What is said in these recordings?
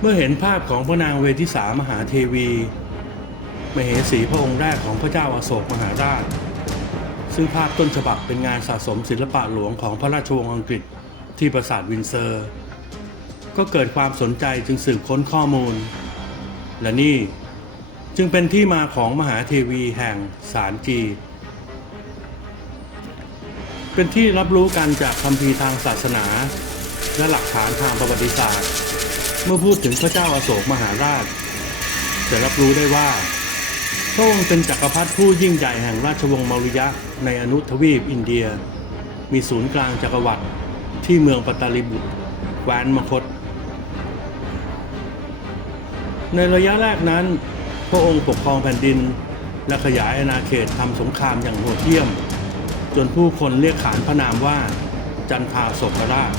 เมื่อเห็นภาพของพระนางเวทิสามหาเทวีมเหสีพระองค์แรกของพระเจ้าอโศกมหาราชซึ่งภาพต้นฉบับเป็นงานสะสมศิลปะหลวงของพระราชวงศ์อังกฤษที่ปราสาทวินเซอร์ก็เกิดความสนใจจึงสืบค้นข้อมูลและนี่จึงเป็นที่มาของมหาเทวีแห่งสารจีเป็นที่รับรู้กันจากคัมภีร์ทางศาสนาและหลักฐานทางประวัติศาสตร์เมื่อพูดถึงพระเจ้าอโศกมหาราชจะรับรู้ได้ว่าพระองค์เป็นจักรพรรดิผู้ยิ่งใหญ่แห่งราชวงศ์มௌริยะในอนุทวีปอินเดียมีศูนย์กลางจักรวรรดิที่เมืองปัตตาลีบุตรแคว้นมคธในระยะแรกนั้นพระองค์ปกครองแผ่นดินและขยายอาณาเขตทำสงครามอย่างโหดเหี้ยมจนผู้คนเรียกขานพระนามว่าจันทาโศกราช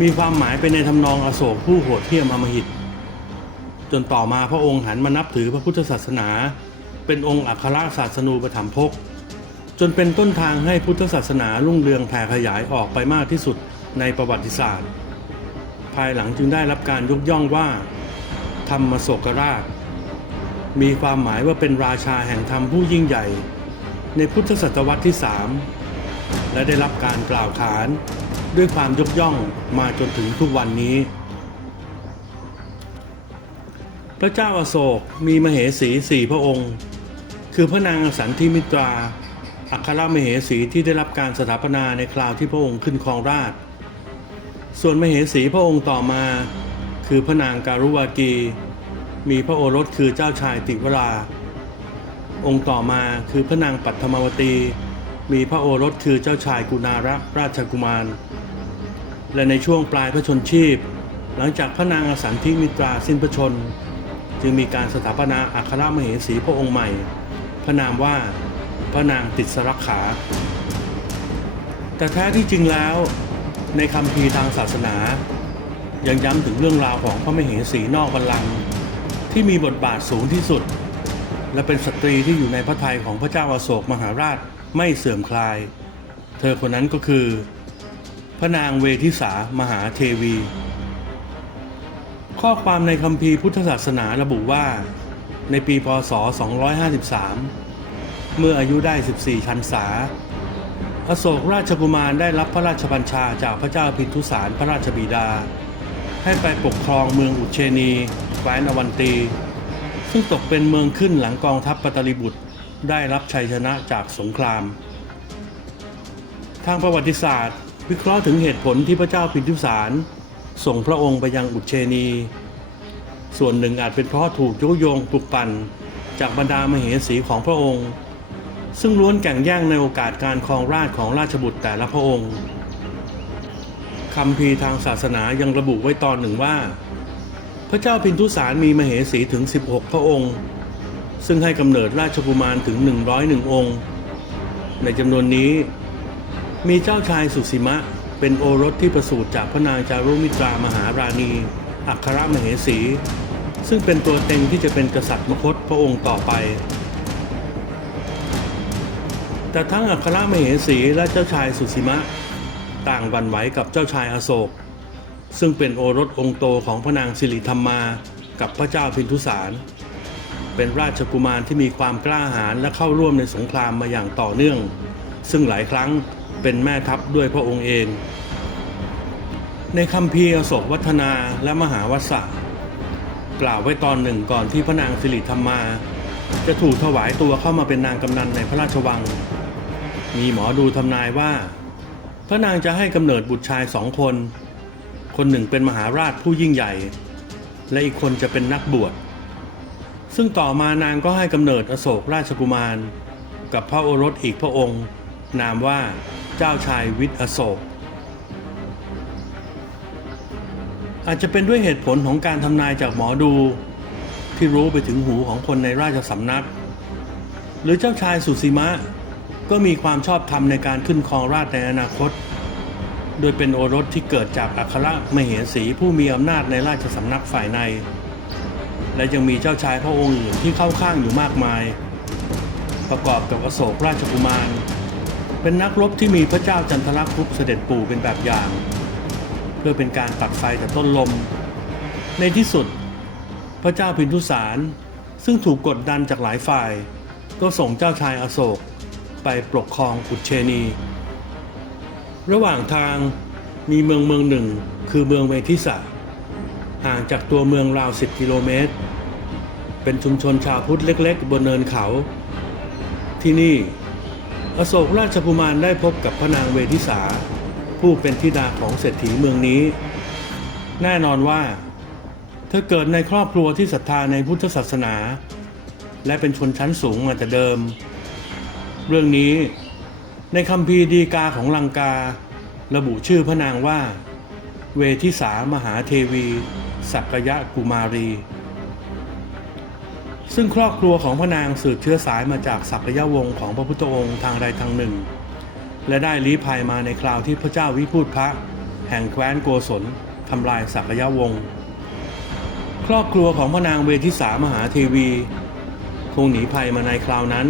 มีความหมายไปในทำนองอโศกผู้โหดเหี้ยมอำมหิตจนต่อมาพระองค์หันมานับถือพระพุทธศาสนาเป็นองค์อัครศาสนูปถัมภกจนเป็นต้นทางให้พุทธศาสนารุ่งเรืองแผ่ขยายออกไปมากที่สุดในประวัติศาสตร์ภายหลังจึงได้รับการยกย่องว่าธรรมโศกราชมีความหมายว่าเป็นราชาแห่งธรรมผู้ยิ่งใหญ่ในพุทธศตวรรษที่3และได้รับการกล่าวขานด้วยความยกย่องมาจนถึงทุกวันนี้พระเจ้าอโศกมีมเหสี4พระองค์คือพระนางอสันทิมิตราอัครมเหสีที่ได้รับการสถาปนาในคราวที่พระองค์ขึ้นครองราชย์ส่วนมเหสีพระองค์ต่อมาคือพระนางการุวากีมีพระโอรสคือเจ้าชายติวราองค์ต่อมาคือพระนางปัทมวตีมีพระโอรสคือเจ้าชายกุณาระราชกุมารและในช่วงปลายพระชนชีพหลังจากพระนางอสันทิมิตราสิ้นพระชนจึงมีการสถาปนาอัครมเหสีพระองค์ใหม่พระนามว่าพระนางติสรักขาแต่แท้ที่จริงแล้วในคัมภีร์ทางศาสนายังย้ำถึงเรื่องราวของพระมเหสีนอกบัลลังก์ที่มีบทบาทสูงที่สุดและเป็นสตรีที่อยู่ในพระทัยของพระเจ้าอโศกมหาราชไม่เสื่อมคลายเธอคนนั้นก็คือพระนางเวทิสามหาเทวีข้อความในคัมภีร์พุทธศาสนาระบุว่าในปีพ.ศ. 253เมื่ออายุได้14 พรรษาอโศกราชกุมารได้รับพระราชบัญชาจากพระเจ้าพินทุสารพระราชบิดาให้ไปปกครองเมืองอุเชนีแคว้นอวันตีซึ่งตกเป็นเมืองขึ้นหลังกองทัพปัตตลีบุตรได้รับชัยชนะจากสงครามทางประวัติศาสตร์วิเคราะห์ถึงเหตุผลที่พระเจ้าพินทุสารส่งพระองค์ไปยังอุเชนีส่วนหนึ่งอาจเป็นเพราะถูกยุยงปลุกปั่นจากบรรดามเหสีของพระองค์ซึ่งล้วนแข่งแย่งในโอกาสการครองราชย์ของราชบุตรแต่ละพระองค์คัมภีร์ทางศาสนายังระบุไว้ตอนหนึ่งว่าพระเจ้าพินทุสารมีมเหสีถึง16พระองค์ซึ่งให้กำเนิดราชกุมารถึง101องค์ในจำนวนนี้มีเจ้าชายสุสีมะเป็นโอรสที่ประสูติจากพระนางจารุมิตรามหาราณีอัครมเหสีซึ่งเป็นตัวเต็งที่จะเป็นกษัตริย์มคธพระองค์ต่อไปแต่ทั้งอัครมเหสีและเจ้าชายสุสีมะต่างหวั่นไหวกับเจ้าชายอโศกซึ่งเป็นโอรสองค์โตของพระนางสิริธรรมากับพระเจ้าพินทุสารเป็นราชกุมารที่มีความกล้าหาญและเข้าร่วมในสงครามมาอย่างต่อเนื่องซึ่งหลายครั้งเป็นแม่ทัพด้วยพระองค์เองในคัมภีร์อโศกวัฒนาและมหาวัสสะกล่าวไว้ตอนหนึ่งก่อนที่พระนางสิริธรรมาจะถูกถวายตัวเข้ามาเป็นนางกำนันในพระราชวังมีหมอดูทำนายว่าพระนางจะให้กำเนิดบุตรชาย2 คนคนหนึ่งเป็นมหาราชผู้ยิ่งใหญ่และอีกคนจะเป็นนักบวชซึ่งต่อมานางก็ให้กำเนิดอโศกราชกุมารกับพระโอรสอีกพระองค์นามว่าเจ้าชายวิทย์อโศกอาจจะเป็นด้วยเหตุผลของการทำนายจากหมอดูที่รู้ไปถึงหูของคนในราชสำนักหรือเจ้าชายสุสีมะก็มีความชอบธรรมในการขึ้นครองราชย์ในอนาคตโดยเป็นโอรสที่เกิดจากอัครมเหสีผู้มีอำนาจในราชสำนักฝ่ายในและยังมีเจ้าชายพระองค์อื่นที่เข้าข้างอยู่มากมายประกอบกับอโศกราชกุมารเป็นนักรบที่มีพระเจ้าจันทรครุฑเสด็จปู่เป็นแบบอย่างเพื่อเป็นการตัดไฟแต่ต้นลม ในที่สุดพระเจ้าพินทุสารซึ่งถูกกดดันจากหลายฝ่ายก็ส่งเจ้าชายอโศกไปปกครองอุเชนีระหว่างทางมีเมืองหนึ่งคือเมืองเวทิสะห่างจากตัวเมืองราว10 กิโลเมตรเป็นชุมชนชาวพุทธเล็กๆบนเนินเขาที่นี่อโศกราชกุมารได้พบกับพระนางเวทิสาผู้เป็นธิดาของเศรษฐีเมืองนี้แน่นอนว่าเธอเกิดในครอบครัวที่ศรัทธาในพุทธศาสนาและเป็นชนชั้นสูงมาแต่เดิมเรื่องนี้ในคัมภีร์ดีกาของลังการะบุชื่อพระนางว่าเวทิสามหาเทวีสักยะกุมารีซึ่งครอบครัวของพระนางสืบเชื้อสายมาจากสักยวงศ์ของพระพุทธองค์ทางใดทางหนึ่งและได้ลี้ภัยมาในคราวที่พระเจ้าวิพูธพระแห่งแคว้นโกศลทำลายสักยวงศ์ครอบครัวของพระนางเวทิสามหาเทวีคงหนีภัยมาในคราวนั้น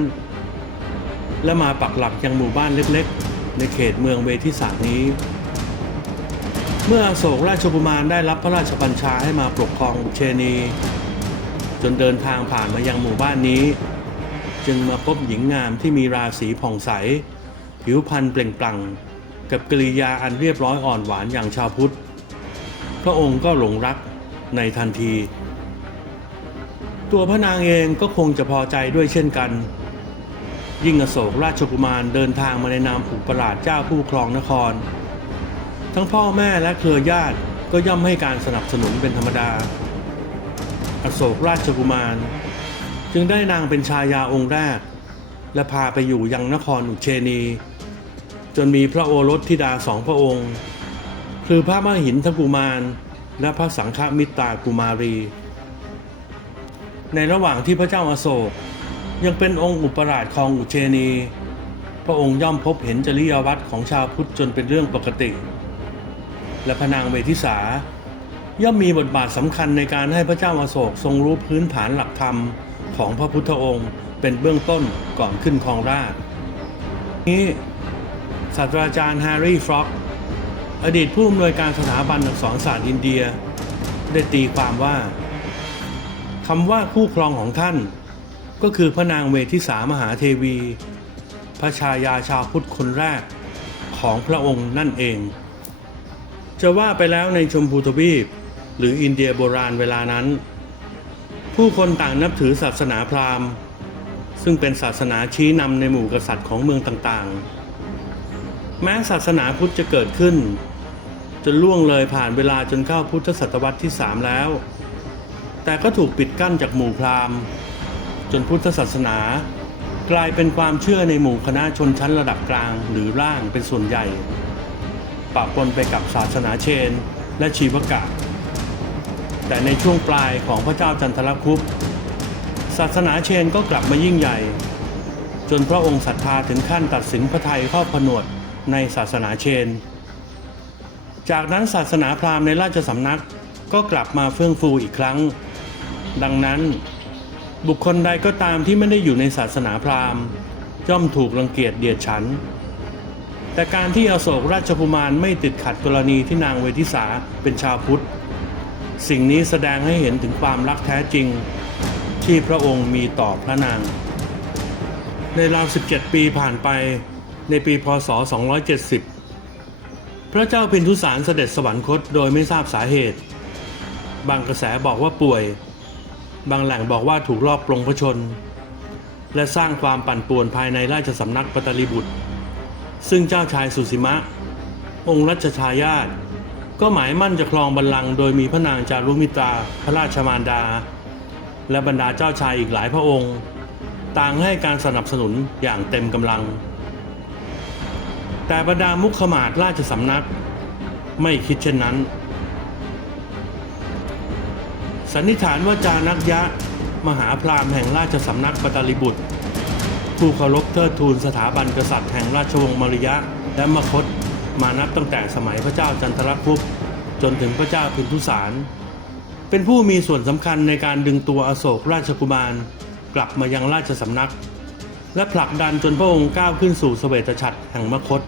และมาปักหลักยังหมู่บ้านเล็กๆในเขตเมืองเวทิสานี้เมื่ออโศกราชกุมารได้รับพระราชบัญชาให้มาปกครองอุเชนีจนเดินทางผ่านมายังหมู่บ้านนี้จึงมาพบหญิงงามที่มีราศีผ่องใสผิวพรรณเปล่งปลั่งกับกิริยาอันเรียบร้อยอ่อนหวานอย่างชาวพุทธพระองค์ก็หลงรักในทันทีตัวพระนางเองก็คงจะพอใจด้วยเช่นกันยิ่งอโศกราชกุมารเดินทางมาในนามอุปราชเจ้าผู้ครองนครทั้งพ่อแม่และเครือญาติก็ย่อมให้การสนับสนุนเป็นธรรมดาอโศกราชกุมารจึงได้นางเป็นชายาองค์แรกและพาไปอยู่ยังนครอุเชนีจนมีพระโอรสธิดา2 พระองค์คือพระมหินทกุมารและพระสังฆมิตรากุมารีในระหว่างที่พระเจ้าอโศกยังเป็นองค์อุปราชครองอุเชนีพระองค์ย่อมพบเห็นจริยวัตรของชาวพุทธจนเป็นเรื่องปกติและพระนางเวทิสาย่อมมีบทบาทสำคัญในการให้พระเจ้าอโศกทรงรู้พื้นฐานหลักธรรมของพระพุทธองค์เป็นเบื้องต้นก่อนขึ้นครองราชย์นี้ศาสตราจารย์แฮร์รี่ฟร็อกอดีตผู้อำนวยการสถาบันอักษรศาสตร์อินเดียได้ตีความว่าคำว่าคู่ครองของท่านก็คือพระนางเวทิสามหาเทวีพระชายาชาวพุทธคนแรกของพระองค์นั่นเองจะว่าไปแล้วในชมพูทวีปหรืออินเดียโบราณเวลานั้นผู้คนต่างนับถือศาสนาพราหมณ์ซึ่งเป็นศาสนาชี้นำในหมู่กษัตริย์ของเมืองต่างๆแม้ศาสนาพุทธจะเกิดขึ้นจนล่วงเลยผ่านเวลาจนเข้าพุทธศตวรรษที่3แล้วแต่ก็ถูกปิดกั้นจากหมู่พราหมณ์จนพุทธศาสนากลายเป็นความเชื่อในหมู่คณะชนชั้นระดับกลางหรือล่างเป็นส่วนใหญ่ปะปนไปกับศาสนาเชนและชีวกะแต่ในช่วงปลายของพระเจ้าจันทรคุปศาสนาเชนก็กลับมายิ่งใหญ่จนพระองค์ศรัทธาถึงขั้นตัดสินพระทัยครอบผนวดในศาสนาเชนจากนั้นศาสนาพราหมณ์ในราชสำนักก็กลับมาเฟื่องฟูอีกครั้งดังนั้นบุคคลใดก็ตามที่ไม่ได้อยู่ในศาสนาพราหมณ์ย่อมถูกรังเกียจเดียดฉันแต่การที่อโศกราชกุมารไม่ติดขัดกรณีที่นางเวทิสาเป็นชาวพุทธสิ่งนี้แสดงให้เห็นถึงความรักแท้จริงที่พระองค์มีต่อพระนางในราว17 ปีผ่านไปในปีพ.ศ. 270พระเจ้าพินทุสารเสด็จสวรรคตโดยไม่ทราบสาเหตุบางกระแสบอกว่าป่วยบางแหล่งบอกว่าถูกลอบปลงพระชนและสร้างความปั่นป่วนภายในราชสำนักปตลิบุตรซึ่งเจ้าชายสุสิมะองค์รัชทายาทก็หมายมั่นจะครองบัลลังก์โดยมีพระนางจารุมิตราพระราชมารดาและบรรดาเจ้าชายอีกหลายพระองค์ต่างให้การสนับสนุนอย่างเต็มกำลังแต่บรรดามุขมาศราชสำนักไม่คิดเช่นนั้นสันนิษฐานว่าจานักยะมหาพราหมณ์แห่งราชสำนักปตลิบุตรผู้เคารพเทิดทูนสถาบันกษัตริย์แห่งราชวงศ์มริยะและมคธมานับตั้งแต่สมัยพระเจ้าจันทรคุปจนถึงพระเจ้าพินทุสารเป็นผู้มีส่วนสำคัญในการดึงตัวอโศกราชกุมารกลับมายังราชสำนักและผลักดันจนพระองค์ก้าวขึ้นสู่เสวตฉัตรแห่งมคธ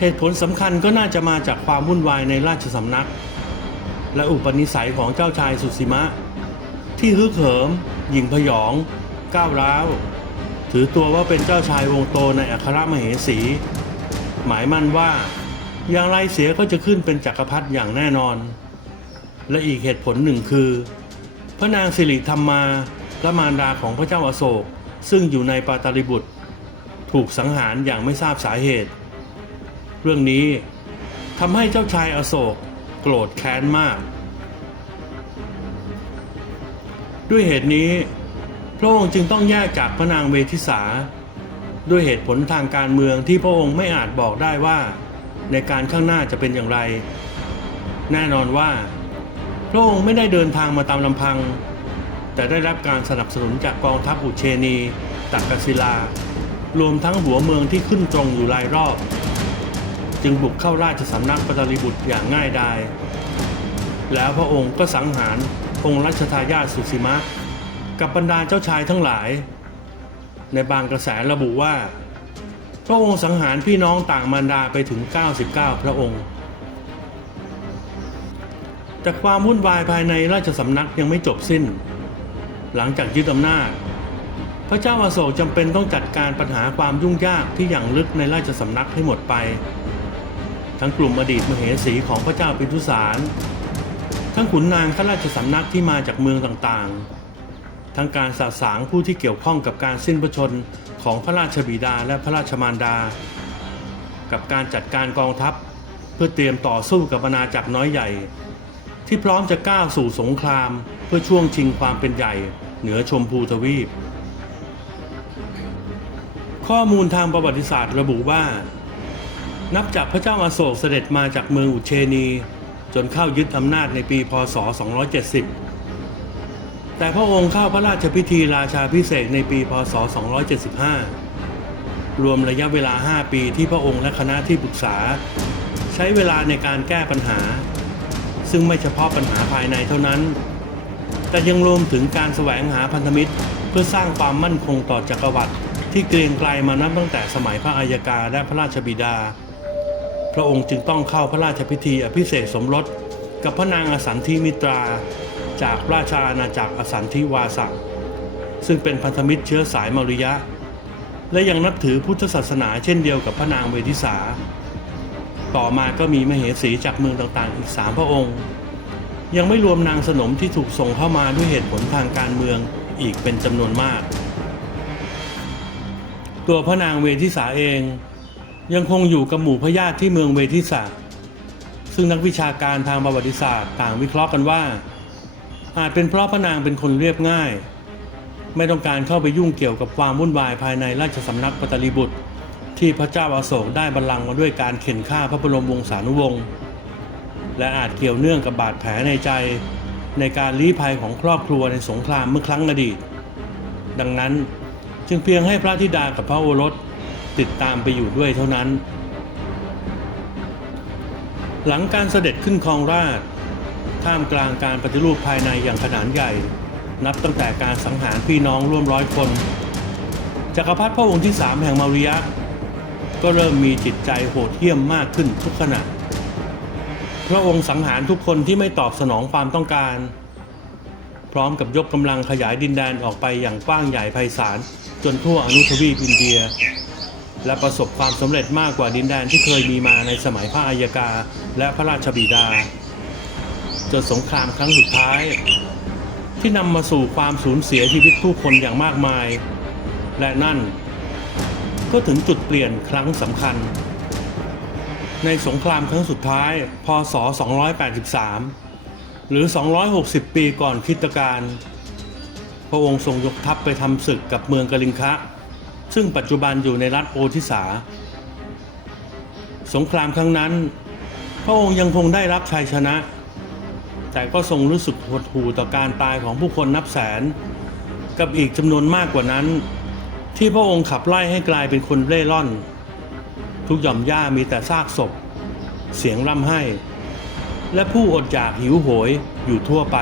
เหตุผลสำคัญก็น่าจะมาจากความวุ่นวายในราชสำนัก และอุปนิสัยของเจ้าชายสุสีมะที่ฮึกเหิมหยิ่งพยองก้าวร้าวถือตัวว่าเป็นเจ้าชายวงโตในอัครมเหสีหมายมั่นว่าอย่างไรเสียก็จะขึ้นเป็นจักรพรรดิอย่างแน่นอนและอีกเหตุผลหนึ่งคือพระนางสิริธรรมาพระมารดาของพระเจ้าอโศกซึ่งอยู่ในปาตาลิบุตรถูกสังหารอย่างไม่ทราบสาเหตุเรื่องนี้ทำให้เจ้าชายอโศกโกรธแค้นมากด้วยเหตุนี้พระองค์จึงต้องแยกจากพระนางเวทิสาด้วยเหตุผลทางการเมืองที่พระองค์ไม่อาจบอกได้ว่าในการข้างหน้าจะเป็นอย่างไรแน่นอนว่าพระองค์ไม่ได้เดินทางมาตามลำพังแต่ได้รับการสนับสนุนจากกองทัพอุเชนีตักกศิลารวมทั้งหัวเมืองที่ขึ้นตรงอยู่รายรอบจึงบุกเข้าราชสำนักปาตาลิบุตรอย่างง่ายดายแล้วพระองค์ก็สังหารองค์รัชทายาทสุสีมะกับบรรดาเจ้าชายทั้งหลายในบางกระแสระบุว่าพระองค์สังหารพี่น้องต่างมารดาไปถึง99พระองค์แต่ความวุ่นวายภายในราชสำนักยังไม่จบสิ้นหลังจากยึดอำนาจพระเจ้าอโศกจำเป็นต้องจัดการปัญหาความยุ่งยากที่อย่างลึกในราชสำนักให้หมดไปทั้งกลุ่มอดีตมเหสีของพระเจ้าพิมพิสารทั้งขุนนางข้าราชสำนักที่มาจากเมืองต่างๆทั้งการสาสางผู้ที่เกี่ยวข้องกับการสิ้นพระชนม์ของพระราชบิดาและพระราชมารดากับการจัดการกองทัพเพื่อเตรียมต่อสู้กับอาณาจักรน้อยใหญ่ที่พร้อมจะก้าวสู่สงครามเพื่อช่วงชิงความเป็นใหญ่เหนือชมพูทวีปข้อมูลทางประวัติศาสตร์ระบุว่านับจากพระเจ้าอโศกเสด็จมาจากเมืองอุเชนีจนเข้ายึดอำนาจในปีพ.ศ. 270แต่พระองค์เข้าพระราชพิธีราชาภิเษกในปีพ.ศ. 275รวมระยะเวลา5 ปีที่พระองค์และคณะที่ปรึกษาใช้เวลาในการแก้ปัญหาซึ่งไม่เฉพาะปัญหาภายในเท่านั้นแต่ยังรวมถึงการแสวงหาพันธมิตรเพื่อสร้างความมั่นคงต่อจักรวรรดิที่เกรียงไกรมานับตั้งแต่สมัยพระอัยกาและพระราชบิดาพระองค์จึงต้องเข้าพระราชพิธีอภิเษกสมรสกับพระนางอสันธิมิตราจากราชอาณาจักรอสันธิวาสะซึ่งเป็นพันธมิตรเชื้อสายมௌริยะและยังนับถือพุทธศาสนาเช่นเดียวกับพระนางเวทิสาต่อมาก็มีมเหสีจากเมืองต่างๆอีก3 พระองค์ยังไม่รวมนางสนมที่ถูกส่งเข้ามาด้วยเหตุผลทางการเมืองอีกเป็นจำนวนมากตัวพระนางเวทิสาเองยังคงอยู่กับหมู่พญาติที่เมืองเวทิสาซึ่งนักวิชาการทางประวัติศาสตร์ต่างวิเคราะห์กันว่าอาจเป็นเพราะพระนางเป็นคนเรียบง่ายไม่ต้องการเข้าไปยุ่งเกี่ยวกับความวุ่นวายภายในราชสำนักปาตาลิบุตรที่พระเจ้าอโศกได้บัลลังก์มาด้วยการเข็นฆ่าพระบรมวงศานุวงศ์และอาจเกี่ยวเนื่องกับบาดแผลในใจในการลี้ภัยของครอบครัวในสงครามเมื่อครั้งอดีตดังนั้นจึงเพียงให้พระธิดากับพระโอรสติดตามไปอยู่ด้วยเท่านั้นหลังการเสด็จขึ้นครองราชย์ท่ามกลางการปฏิรูปภายในอย่างขนาดใหญ่นับตั้งแต่การสังหารพี่น้องร่วม100 คนจักรพรรดิพระองค์ที่3แห่งมௌริยะก็เริ่มมีจิตใจโหดเหี้ยมมากขึ้นทุกขณะพระองค์สังหารทุกคนที่ไม่ตอบสนองความต้องการพร้อมกับยกกำลังขยายดินแดนออกไปอย่างกว้างใหญ่ไพศาลจนทั่วอนุทวีปอินเดียและประสบความสำเร็จมากกว่าดินแดนที่เคยมีมาในสมัยพระอัยกาและพระราชบิดาจนสงครามครั้งสุดท้ายที่นำมาสู่ความสูญเสียชีวิตผู้คนอย่างมากมายและนั่นก็ถึงจุดเปลี่ยนครั้งสำคัญในสงครามครั้งสุดท้ายพ.ศ. 283หรือ260 ปีก่อนคริสตกาลพระองค์ทรงยกทัพไปทำศึกกับเมืองกลิงคะซึ่งปัจจุบันอยู่ในรัฐโอทิสาสงครามครั้งนั้นพระองค์ยังคงได้รับชัยชนะแต่ก็ทรงรู้สึกหดหู่ต่อการตายของผู้คนนับแสนกับอีกจำนวนมากกว่านั้นที่พระองค์ขับไล่ให้กลายเป็นคนเร่ร่อนทุกหย่อมหญ้ามีแต่ซากศพเสียงร่ำไห้และผู้อดอยากหิวโหยอยู่ทั่วไป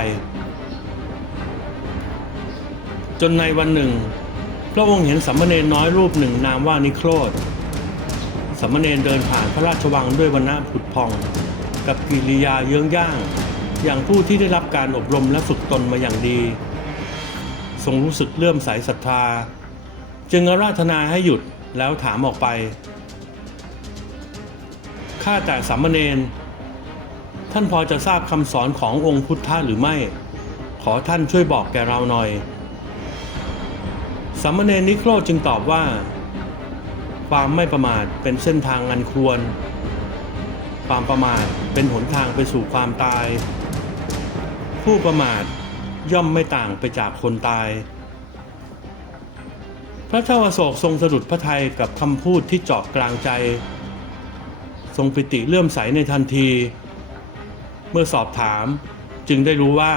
จนในวันหนึ่งพระองค์เห็นสามเณรน้อยรูปหนึ่งนามว่านิโครธสามเณรเดินผ่านพระราชวังด้วยวรรณะผุดผ่องกับกิริยาเยื้องย่าง อย่างผู้ที่ได้รับการอบรมและฝึกตนมาอย่างดีทรงรู้สึกเลื่อมใสศรัทธาจึงอาราธนาให้หยุดแล้วถามออกไปข้าแต่สามเณรท่านพอจะทราบคำสอนขององค์พุทธะหรือไม่ขอท่านช่วยบอกแก่เราหน่อยสามเณรนิโครธจึงตอบว่าความไม่ประมาทเป็นเส้นทางอันควรความประมาทเป็นหนทางไปสู่ความตายผู้ประมาทย่อมไม่ต่างไปจากคนตายพระเจ้าอโศกทรงสะดุดพระทัยกับคำพูดที่เจาะกลางใจทรงปิติเลื่อมใสในทันทีเมื่อสอบถามจึงได้รู้ว่า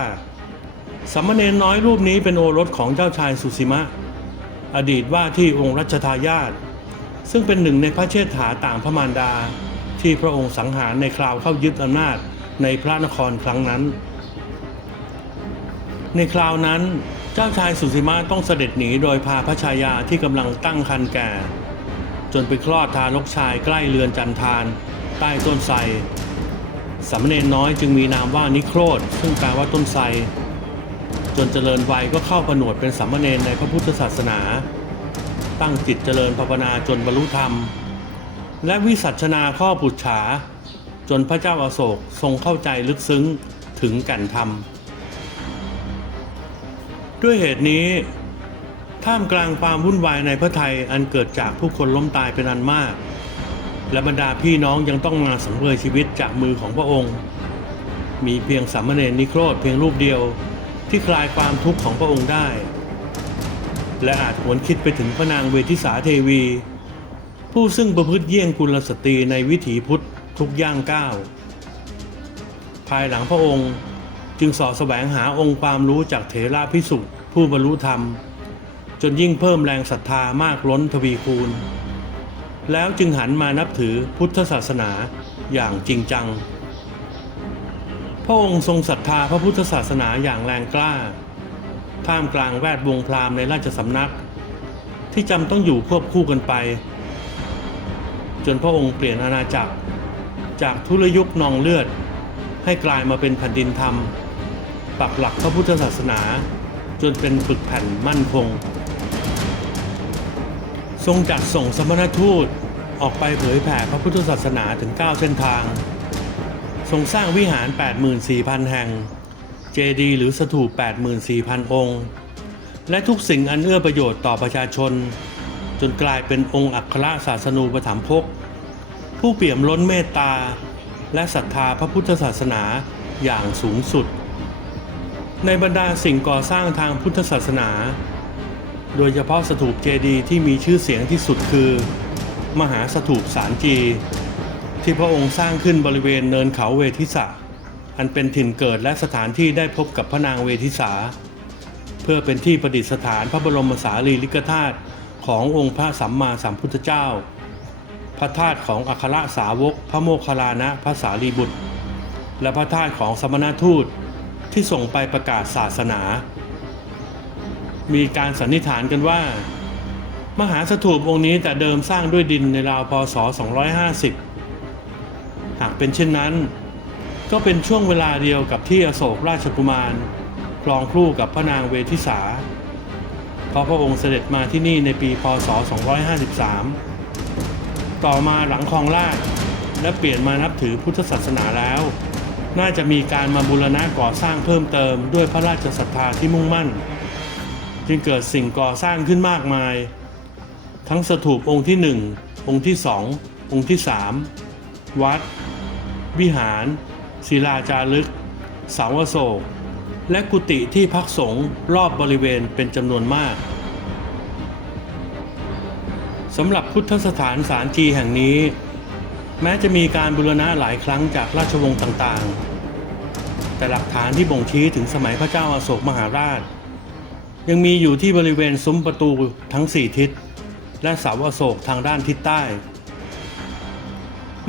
สามเณรน้อยรูปนี้เป็นโอรสของเจ้าชายสุสีมะอดีตว่าที่องค์รัชทายาทซึ่งเป็นหนึ่งในพระเชษฐาต่างพระมารดาที่พระองค์สังหารในคราวเข้ายึดอำนาจในพระนครครั้งนั้นในคราวนั้นเจ้าชายสุสีมะต้องเสด็จหนีโดยพาพระชายาที่กำลังตั้งครรภ์แก่จนไปคลอดทารกชายใกล้เรือนจันทานใต้ต้นไทรสามเณรน้อยจึงมีนามว่านิโครธซึ่งแปลว่าต้นไทรจนเจริญวัยก็เข้าผนวดเป็นสามเณรในพระพุทธศาสนาตั้งจิตเจริญภาวนาจนบรรลุธรรมและวิสัชนาข้อปุจฉาจนพระเจ้าอโศกทรงเข้าใจลึกซึ้งถึงแก่นธรรมด้วยเหตุนี้ท่ามกลางความวุ่นวายในพระทัยอันเกิดจากผู้คนล้มตายเป็นอันมากและบรรดาพี่น้องยังต้องมาสังเวยชีวิตจากมือของพระองค์มีเพียงสามเณรนิโครธเพียงรูปเดียวที่คลายความทุกข์ของพระองค์ได้และอาจหวนคิดไปถึงพระนางเวทิสาเทวีผู้ซึ่งประพฤติเยี่ยงกุลสตรีในวิถีพุทธทุกย่างก้าวภายหลังพระองค์จึงเสาะแสวงหาองค์ความรู้จากเถระภิกษุผู้บรรลุธรรมจนยิ่งเพิ่มแรงศรัทธามากล้นทวีคูณแล้วจึงหันมานับถือพุทธศาสนาอย่างจริงจังพระองค์ทรงศรัทธาพระพุทธศาสนาอย่างแรงกล้าท่ามกลางแวดวงพราหมณ์ในราชสำนักที่จำต้องอยู่ควบคู่กันไปจนพระองค์เปลี่ยนอาณาจักรจากทุรยุคนองเลือดให้กลายมาเป็นแผ่นดินธรรมปักหลักพระพุทธศาสนาจนเป็นปึกแผ่นมั่นคงทรงจัดส่งสมณทูตออกไปเผยแผ่พระพุทธศาสนาถึง9เส้นทางทรงสร้างวิหาร 84,000 แห่งเจดีย์หรือสถูป 84,000 องค์และทุกสิ่งอันเอื้อประโยชน์ต่อประชาชนจนกลายเป็นองค์อัครศาสนูปถัมภกผู้เปี่ยมล้นเมตตาและศรัทธาพระพุทธศาสนาอย่างสูงสุดในบรรดาสิ่งก่อสร้างทางพุทธศาสนาโดยเฉพาะสถูปเจดีย์ที่มีชื่อเสียงที่สุดคือมหาสถูปสารจีที่พระองค์สร้างขึ้นบริเวณเนินเขาเวทิสะอันเป็นถิ่นเกิดและสถานที่ได้พบกับพระนางเวทิสาเพื่อเป็นที่ประดิษฐานพระบรมสารีริกธาตุขององค์พระสัมมาสัมพุทธเจ้าพระธาตุของอัครสาวกพระโมคคัลลานะพระสารีบุตรและพระธาตุของสมณทูตที่ส่งไปประกาศศาสนามีการสันนิษฐานกันว่ามหาสถูปองค์นี้แต่เดิมสร้างด้วยดินในราวพ.ศ. 250หากเป็นเช่นนั้นก็เป็นช่วงเวลาเดียวกับที่อโศกราชกุมารครองคู่กับพระนางเวทิสาเพราะพระองค์เสด็จมาที่นี่ในปีพ.ศ. 253ต่อมาหลังครองราชย์และเปลี่ยนมานับถือพุทธศาสนาแล้วน่าจะมีการมาบูรณะก่อสร้างเพิ่มเติมด้วยพระราชศรัทธาที่มุ่งมั่นจึงเกิดสิ่งก่อสร้างขึ้นมากมายทั้งสถูปองค์ที่1องค์ที่2องค์ที่3วัดวิหารศิลาจารึกเสาอโศกและกุฏิที่พักสงฆ์รอบบริเวณเป็นจำนวนมากสำหรับพุทธสถานสารจีแห่งนี้แม้จะมีการบูรณะหลายครั้งจากราชวงศ์ต่างๆแต่หลักฐานที่บ่งชี้ถึงสมัยพระเจ้าอโศกมหาราชยังมีอยู่ที่บริเวณซุ้มประตูทั้ง4ทิศและเสาอโศกทางด้านทิศใต้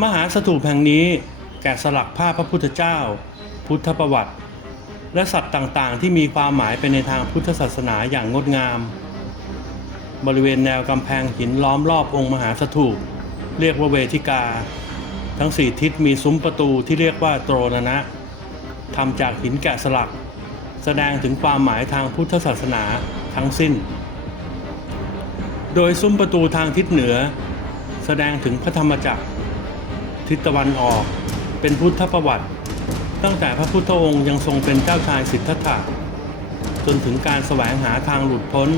มหาสถูปแห่งนี้แกะสลักภาพพระพุทธเจ้าพุทธประวัติและสัตว์ต่างๆที่มีความหมายไปในทางพุทธศาสนาอย่างงดงามบริเวณแนวกำแพงหินล้อมรอบองค์มหาสถูปเรียกว่าเวทิกาทั้ง4ทิศมีซุ้มประตูที่เรียกว่าโตรณนะ ทำจากหินแกะสลักแสดงถึงความหมายทางพุทธศาสนาทั้งสิ้นโดยซุ้มประตูทางทิศเหนือแสดงถึงพระธรรมจักรทิศตะวันออกเป็นพุทธประวัติตั้งแต่พระพุทธองค์ยังทรงเป็นเจ้าชายสิทธัตถะจนถึงการแสวงหาทางหลุดพ้น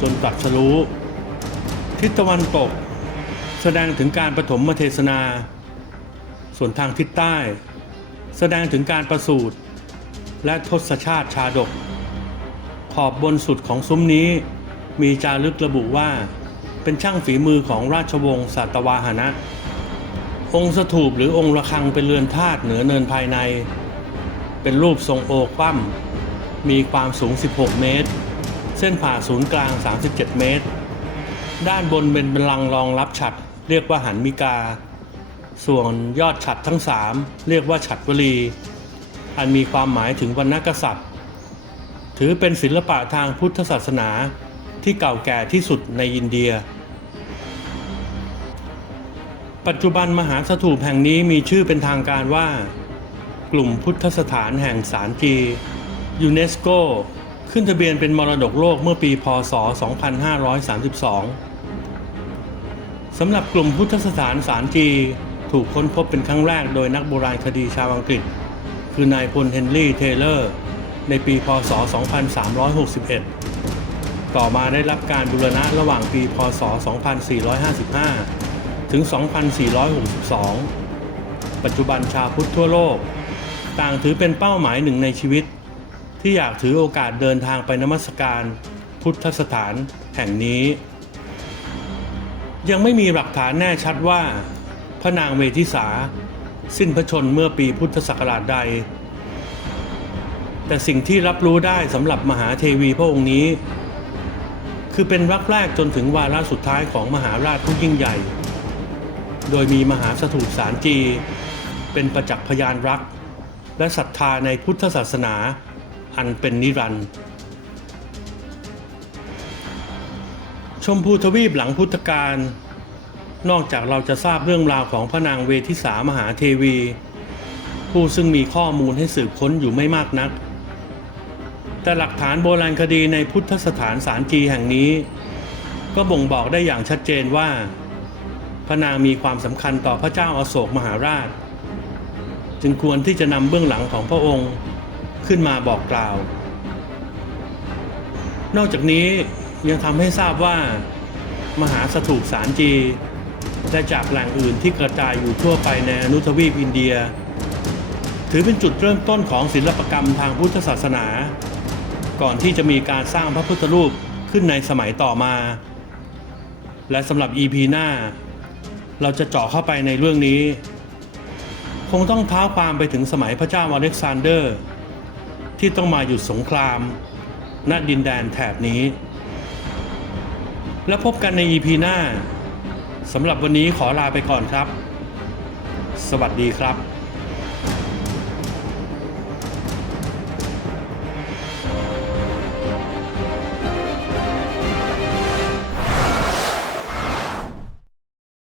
จนตรัสรู้ทิศตะวันตกแสดงถึงการปฐมเทศนาส่วนทางทิศใต้แสดงถึงการประสูติและทศชาติชาดกขอบบนสุดของซุ้มนี้มีจารึกระบุว่าเป็นช่างฝีมือของราชวงศ์สัตวาหนะองค์สถูปหรือองค์ระฆังเป็นเรือนธาตุเหนือเนินภายในเป็นรูปทรงโอคว่ำมีความสูง16 เมตรเส้นผ่าศูนย์กลาง37 เมตรด้านบนเป็นบัลลังก์รองรับฉัตรเรียกว่าหันมิกาส่วนยอดฉัตรทั้ง3เรียกว่าฉัตรวลีอันมีความหมายถึงวรรณกษัตริย์ถือเป็นศิลปะทางพุทธศาสนาที่เก่าแก่ที่สุดในอินเดียปัจจุบันมหาสถูปแห่งนี้มีชื่อเป็นทางการว่ากลุ่มพุทธสถานแห่งสารจียูเนสโกขึ้นทะเบียนเป็นมรดกโลกเมื่อปีพ.ศ. 2532สำหรับกลุ่มพุทธสถานสารจีถูกค้นพบเป็นครั้งแรกโดยนักโบราณคดีชาวอังกฤษคือนายพลเฮนรี่เทย์เลอร์ในปีพ.ศ. 2361ต่อมาได้รับการบูรณะระหว่างปีพ.ศ. 2455 ถึง 2462 ปัจจุบันชาวพุทธทั่วโลกต่างถือเป็นเป้าหมายหนึ่งในชีวิตที่อยากถือโอกาสเดินทางไปนมัสการพุทธสถานแห่งนี้ยังไม่มีหลักฐานแน่ชัดว่าพระนางเวทิสาสิ้นพระชนม์เมื่อปีพุทธศักราชใดแต่สิ่งที่รับรู้ได้สำหรับมหาเทวีพระองค์นี้คือเป็นวรรคแรกจนถึงวาระสุดท้ายของมหาราชผู้ยิ่งใหญ่โดยมีมหาสถูปสารจีเป็นประจักษ์พยานรักและศรัทธาในพุทธศาสนาอันเป็นนิรันดร์ชมพูทวีปหลังพุทธกาลนอกจากเราจะทราบเรื่องราวของพระนางเวทิสามหาเทวีผู้ซึ่งมีข้อมูลให้สืบค้นอยู่ไม่มากนักแต่หลักฐานโบราณคดีในพุทธสถานสารจีแห่งนี้ก็บ่งบอกได้อย่างชัดเจนว่าพระนางมีความสำคัญต่อพระเจ้าอโศกมหาราชจึงควรที่จะนำเบื้องหลังของพระองค์ขึ้นมาบอกกล่าวนอกจากนี้ยังทำให้ทราบว่ามหาสถูปสารจีได้จากแหล่งอื่นที่กระจายอยู่ทั่วไปในอนุทวีปอินเดียถือเป็นจุดเริ่มต้นของศิลปกรรมทางพุทธศาสนาก่อนที่จะมีการสร้างพระพุทธรูปขึ้นในสมัยต่อมาและสำหรับ EP หน้าเราจะเจาะเข้าไปในเรื่องนี้คงต้องเท้าความไปถึงสมัยพระเจ้าอเล็กซานเดอร์ที่ต้องมาหยุดสงครามณดินแดนแถบนี้แล้วพบกันใน EP หน้าสำหรับวันนี้ขอลาไปก่อนครับสวัสดีครับ